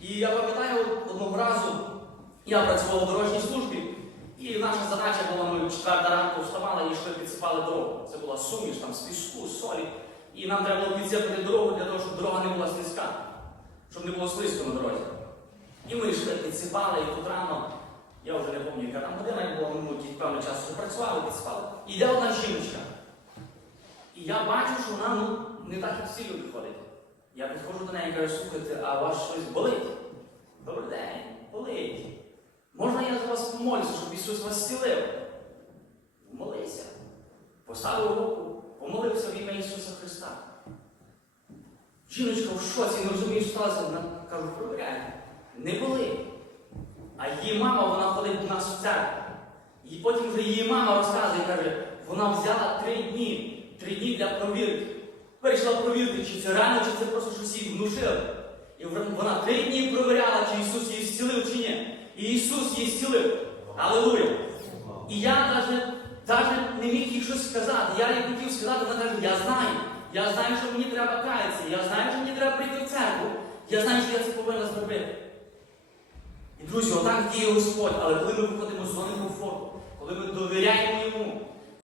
І я пам'ятаю одного разу, я працював в дорожній службі, і наша задача була, ми четверта ранку вставали і йшли підсипали дорогу. Це була суміш там з піску, з солі. І нам треба було підсипати дорогу для того, щоб дорога не була слизька, щоб не було слизько на дорозі. І ми йшли, підсипали, і тут рано, я вже не пам'ятаю, яка там година була, ми певний час працювали, підсипали. І йде одна жіночка. І я бачу, що вона ну, не так, як всі люди ходить. Я підходжу до неї і кажу, слухайте, а у вас щось болить? Добрий день, болить. Можна я за вас помолюся, щоб Ісус вас зцілив? Молися. Поставив руку, помолився в ім'я Ісуса Христа. Жіночка в шоці, не розуміє, що. Кажу, провіряй, не болить. А її мама, вона ходить до нас в церкву. І потім вже її мама розказує, каже, вона взяла три дні, три дні для провірки. Вирішила провірити, чи це реально, чи це просто щось їй внушили. І вона три дні провіряла, чи Ісус її зцілив, чи ні. І Ісус її зцілив. Аллилуйя! І я навіть не міг їй щось сказати. Я їй хотів сказати, вона каже, я знаю. Я знаю, що мені треба каятися. Я знаю, що мені треба прийти в церкву. Я знаю, що я це повинна зробити. І друзі, отак діє Господь, але коли ми виходимо з зони комфорту,